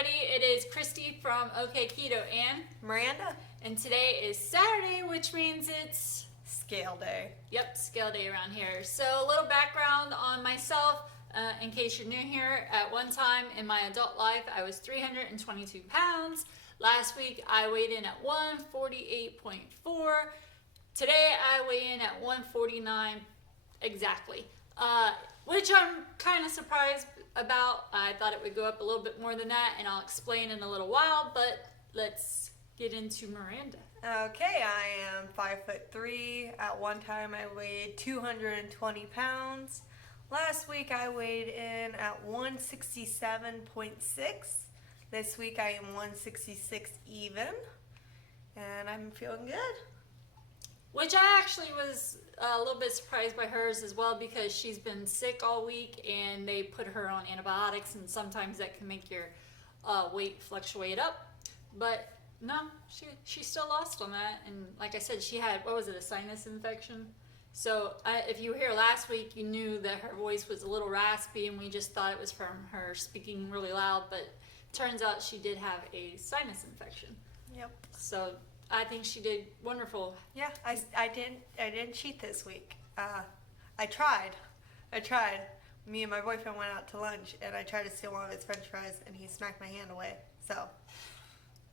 everybody. It is Kristy from Okketoh and Myranda. And today is Saturday, which means it's Scale day. Yep, scale day around here. So a little background on myself, in case you're new here. At one time in my adult life, I was 322 pounds. Last week, I weighed in at 148.4. Today, I weigh in at 149 exactly, which I'm kind of surprised about. I thought it would go up a little bit more than that, and I'll explain in a little while, but let's get into Myranda. Okay, I am 5'3". At one time I weighed 220 pounds. Last week I weighed in at 167.6. This week I am 166 even. And I'm feeling good. Which I actually was a little bit surprised by hers as well, because she's been sick all week and they put her on antibiotics, and sometimes that can make your weight fluctuate up. But no, she still lost on that. And like I said, she had, what was it, a sinus infection? So if you were here last week, you knew that her voice was a little raspy, and we just thought it was from her speaking really loud, but turns out she did have a sinus infection. Yep. So I think she did wonderful. Yeah, I didn't cheat this week. I tried. Me and my boyfriend went out to lunch, and I tried to steal one of his french fries, and he smacked my hand away. So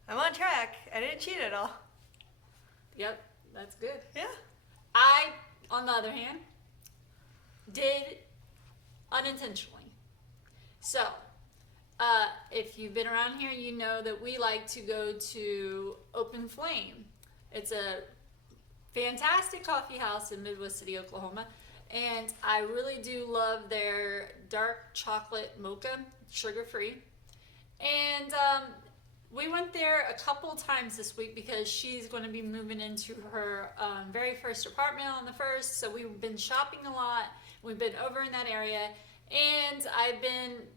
I'm on track. I didn't cheat at all. Yep, that's good. Yeah. I, on the other hand, did unintentionally. So, if you've been around here, you know that we like to go to Open Flame. It's a fantastic coffee house in Midwest City, Oklahoma. And I really do love their dark chocolate mocha, sugar-free. And we went there a couple times this week because she's going to be moving into her very first apartment on the 1st. So we've been shopping a lot. We've been over in that area. And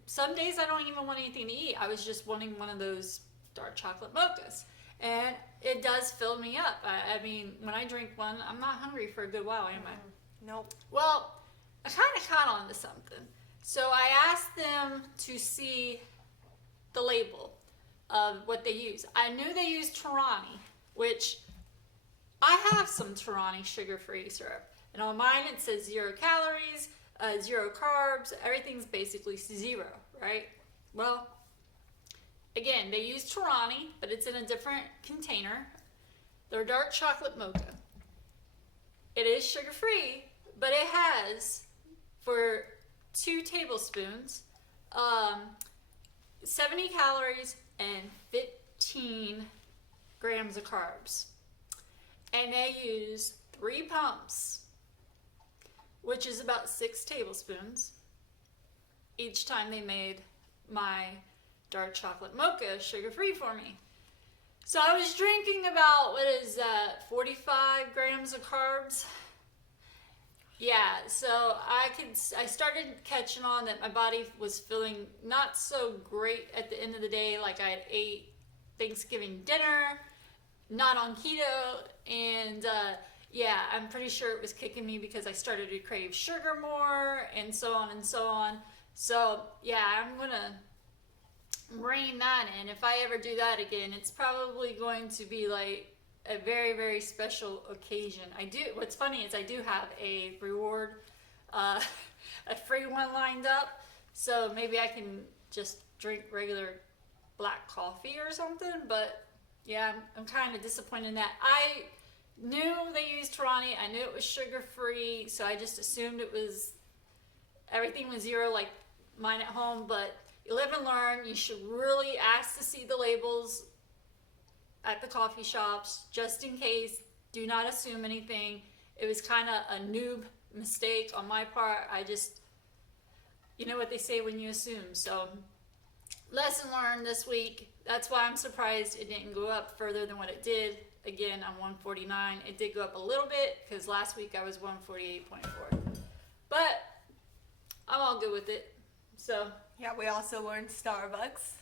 some days I don't even want anything to eat. I was just wanting one of those dark chocolate mochas. And it does fill me up. I mean, when I drink one, I'm not hungry for a good while, am I? Nope. Well, I kind of caught on to something. So I asked them to see the label of what they use. I knew they used Torani, which I have some Torani sugar-free syrup. And on mine it says 0 calories, 0 carbs, everything's basically 0, right? Well, again, they use Torani, but it's in a different container. They're dark chocolate mocha. It is sugar-free, but it has, for 2 tablespoons, 70 calories and 15 grams of carbs. And they use 3 pumps, which is about 6 tablespoons, each time they made my dark chocolate mocha sugar-free for me. So I was drinking about, 45 grams of carbs? Yeah, so I started catching on that my body was feeling not so great at the end of the day. Like I had ate Thanksgiving dinner, not on keto, and yeah, I'm pretty sure it was kicking me because I started to crave sugar more, and so on and so on. So yeah, I'm gonna rein that in. If I ever do that again, it's probably going to be like a very, very special occasion. What's funny is I do have a reward, a free one lined up, so maybe I can just drink regular black coffee or something. But yeah, I'm kind of disappointed in that. I knew they used Torani. I knew it was sugar-free, so I just assumed everything was 0 like mine at home. But you live and learn. You should really ask to see the labels at the coffee shops, just in case. Do not assume anything. It was kind of a noob mistake on my part. You know what they say when you assume. So, lesson learned this week. That's why I'm surprised it didn't go up further than what it did. Again, I'm 149. It did go up a little bit because last week I was 148.4. But I'm all good with it. So Yeah, we also learned Starbucks.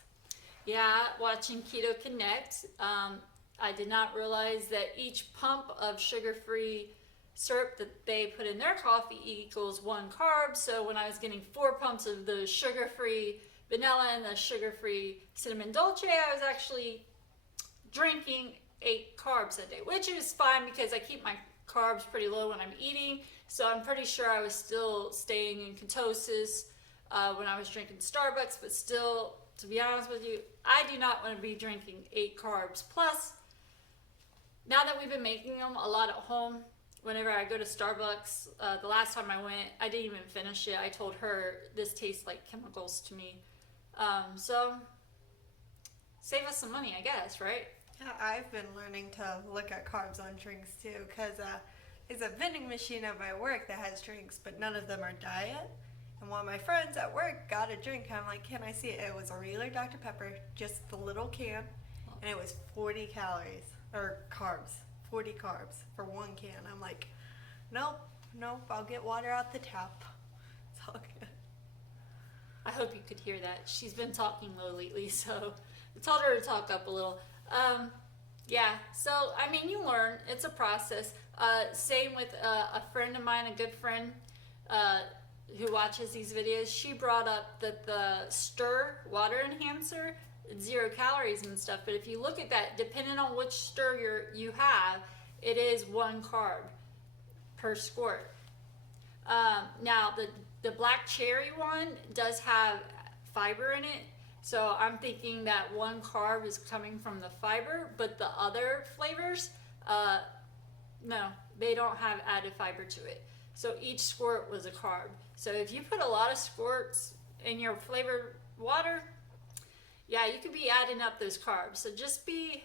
yeah, watching Keto Connect, I did not realize that each pump of sugar-free syrup that they put in their coffee equals 1 carb. So when I was getting 4 pumps of the sugar-free vanilla and the sugar-free cinnamon dolce, I was actually drinking 8 carbs a day, which is fine because I keep my carbs pretty low when I'm eating. So I'm pretty sure I was still staying in ketosis when I was drinking Starbucks, but still, to be honest with you, I do not want to be drinking 8 carbs. Plus, now that we've been making them a lot at home, whenever I go to Starbucks, the last time I went, I didn't even finish it. I told her, this tastes like chemicals to me. So, save us some money, I guess, right? Yeah, I've been learning to look at carbs on drinks too, because there's a vending machine at my work that has drinks, but none of them are diet. And one of my friends at work got a drink. I'm like, can I see it? It was a regular Dr. Pepper, just the little can, and it was 40 calories, or carbs, 40 carbs for one can. I'm like, nope, I'll get water out the tap. It's all good. I hope you could hear that. She's been talking low lately, so I told her to talk up a little. Yeah, so, I mean, you learn. It's a process. Same with a friend of mine, a good friend, who watches these videos. She brought up that the Stir water enhancer, 0 calories and stuff, but if you look at that, depending on which Stir you have, it is 1 carb per squirt. Now, the black cherry one does have fiber in it, so I'm thinking that 1 carb is coming from the fiber, but the other flavors, no, they don't have added fiber to it. So each squirt was a carb. So if you put a lot of squirts in your flavored water, yeah, you could be adding up those carbs. So just be,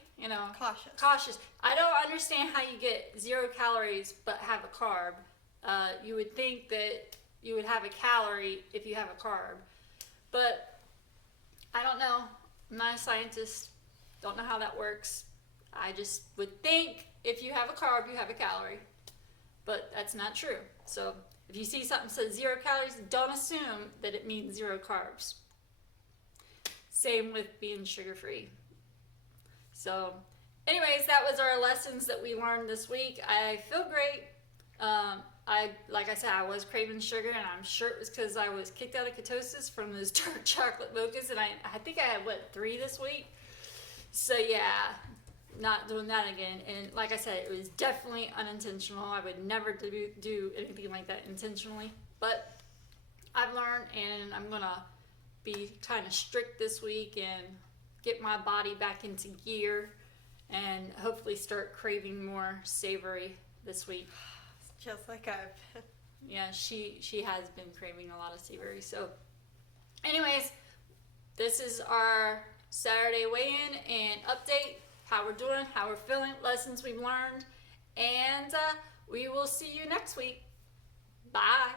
cautious. I don't understand how you get 0 calories but have a carb. You would think that you would have a calorie if you have a carb. But I don't know. I'm not a scientist. Don't know how that works. I just would think if you have a carb, you have a calorie. But that's not true. So if you see something that says 0 calories, don't assume that it means 0 carbs. Same with being sugar-free. So anyways, that was our lessons that we learned this week. I feel great. Like I said, I was craving sugar, and I'm sure it was because I was kicked out of ketosis from those dark chocolate mochas, and I think I had, 3 this week? So yeah, not doing that again. And like I said, it was definitely unintentional. I would never do anything like that intentionally. But I've learned, and I'm going to be kind of strict this week and get my body back into gear and hopefully start craving more savory this week. Just like I've been. Yeah, she has been craving a lot of savory. So anyways, this is our Saturday weigh-in and update. How we're doing, how we're feeling, lessons we've learned, and we will see you next week. Bye.